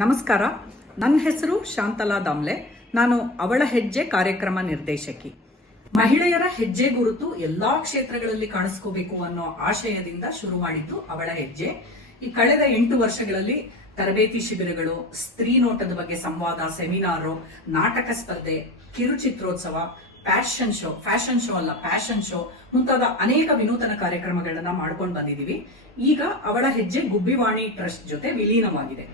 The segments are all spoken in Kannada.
ನಮಸ್ಕಾರ. ನನ್ನ ಹೆಸರು ಶಾಂತಲಾ ದಾಮ್ಲೆ. ನಾನು ಅವಳ ಹೆಜ್ಜೆ ಕಾರ್ಯಕ್ರಮ ನಿರ್ದೇಶಕಿ. ಮಹಿಳೆಯರ ಹೆಜ್ಜೆ ಗುರುತು ಎಲ್ಲಾ ಕ್ಷೇತ್ರಗಳಲ್ಲಿ ಕಾಣಿಸ್ಕೋಬೇಕು ಅನ್ನೋ ಆಶಯದಿಂದ ಶುರು ಮಾಡಿದ್ದು ಅವಳ ಹೆಜ್ಜೆ. ಈ ಕಳೆದ 8 ವರ್ಷಗಳಲ್ಲಿ ತರಬೇತಿ ಶಿಬಿರಗಳು, ಸ್ತ್ರೀ ನೋಟದ ಬಗ್ಗೆ ಸಂವಾದ, ಸೆಮಿನಾರು, ನಾಟಕ ಸ್ಪರ್ಧೆ, ಕಿರುಚಿತ್ರೋತ್ಸವ, ಫ್ಯಾಷನ್ ಶೋ ಮುಂತಾದ ಅನೇಕ ವಿನೂತನ ಕಾರ್ಯಕ್ರಮಗಳನ್ನ ಮಾಡ್ಕೊಂಡು ಬಂದಿದ್ದೀವಿ. ಈಗ ಅವಳ ಹೆಜ್ಜೆ ಗುಬ್ಬಿವಾಣಿ ಟ್ರಸ್ಟ್ ಜೊತೆ ವಿಲೀನವಾಗಿದೆ.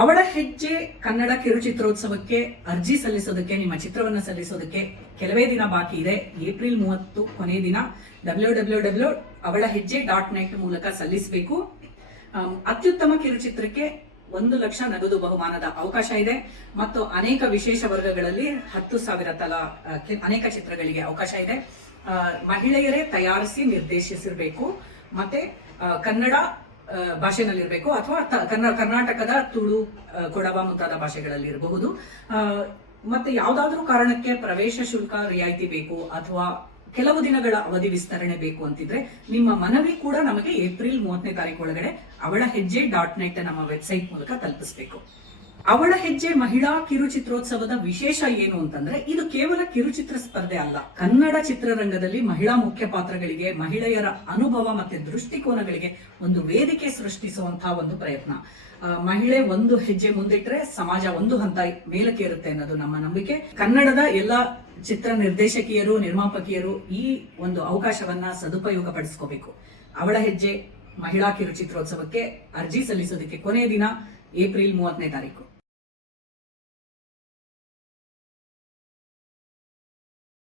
ಅವಳ ಹೆಜ್ಜೆ ಕನ್ನಡ ಕಿರುಚಿತ್ರೋತ್ಸವಕ್ಕೆ ಅರ್ಜಿ ಸಲ್ಲಿಸೋದಕ್ಕೆ, ನಿಮ್ಮ ಚಿತ್ರವನ್ನು ಸಲ್ಲಿಸೋದಕ್ಕೆ ಕೆಲವೇ ದಿನ ಬಾಕಿ ಇದೆ. ಏಪ್ರಿಲ್ 30 ಕೊನೆ ದಿನ. www.avalahejje.net ಮೂಲಕ ಸಲ್ಲಿಸಬೇಕು. ಅತ್ಯುತ್ತಮ ಕಿರುಚಿತ್ರಕ್ಕೆ 1 ಲಕ್ಷ ನಗದು ಬಹುಮಾನದ ಅವಕಾಶ ಇದೆ ಮತ್ತು ಅನೇಕ ವಿಶೇಷ ವರ್ಗಗಳಲ್ಲಿ 10,000 ತಲಾ ಅನೇಕ ಚಿತ್ರಗಳಿಗೆ ಅವಕಾಶ ಇದೆ. ಮಹಿಳೆಯರೇ ತಯಾರಿಸಿ ನಿರ್ದೇಶಿಸಿರಬೇಕು ಮತ್ತೆ ಕನ್ನಡ ಭಾಷೆನಲ್ಲಿರಬೇಕು ಅಥವಾ ಕರ್ನಾಟಕದ ತುಳು, ಕೊಡವ ಮುಂತಾದ ಭಾಷೆಗಳಲ್ಲಿ ಇರಬಹುದು. ಮತ್ತೆ ಯಾವುದಾದ್ರೂ ಕಾರಣಕ್ಕೆ ಪ್ರವೇಶ ಶುಲ್ಕ ರಿಯಾಯಿತಿ ಬೇಕು ಅಥವಾ ಕೆಲವು ದಿನಗಳ ಅವಧಿ ವಿಸ್ತರಣೆ ಬೇಕು ಅಂತಿದ್ರೆ ನಿಮ್ಮ ಮನವಿ ಕೂಡ ನಮಗೆ ಏಪ್ರಿಲ್ 30ನೇ ತಾರೀಕು ಒಳಗಡೆ avalahejje.net ನಮ್ಮ ವೆಬ್ಸೈಟ್ ಮೂಲಕ ತಲುಪಿಸಬೇಕು. ಅವಳ ಹೆಜ್ಜೆ ಮಹಿಳಾ ಕಿರುಚಿತ್ರೋತ್ಸವದ ವಿಶೇಷ ಏನು ಅಂತಂದ್ರೆ, ಇದು ಕೇವಲ ಕಿರುಚಿತ್ರ ಸ್ಪರ್ಧೆ ಅಲ್ಲ. ಕನ್ನಡ ಚಿತ್ರರಂಗದಲ್ಲಿ ಮಹಿಳಾ ಮುಖ್ಯ ಪಾತ್ರಗಳಿಗೆ, ಮಹಿಳೆಯರ ಅನುಭವ ಮತ್ತೆ ದೃಷ್ಟಿಕೋನಗಳಿಗೆ ಒಂದು ವೇದಿಕೆ ಸೃಷ್ಟಿಸುವಂತಹ ಒಂದು ಪ್ರಯತ್ನ. ಮಹಿಳೆ ಒಂದು ಹೆಜ್ಜೆ ಮುಂದಿಟ್ರೆ ಸಮಾಜ ಒಂದು ಹಂತ ಮೇಲಕ್ಕೆ ಇರುತ್ತೆ ಅನ್ನೋದು ನಮ್ಮ ನಂಬಿಕೆ. ಕನ್ನಡದ ಎಲ್ಲ ಚಿತ್ರ ನಿರ್ದೇಶಕಿಯರು, ನಿರ್ಮಾಪಕಿಯರು ಈ ಒಂದು ಅವಕಾಶವನ್ನ ಸದುಪಯೋಗ ಪಡಿಸ್ಕೋಬೇಕು. ಅವಳ ಹೆಜ್ಜೆ ಮಹಿಳಾ ಕಿರುಚಿತ್ರೋತ್ಸವಕ್ಕೆ ಅರ್ಜಿ ಸಲ್ಲಿಸೋದಕ್ಕೆ ಕೊನೆಯ ದಿನ ಏಪ್ರಿಲ್ 30ನೇ ತಾರೀಕು.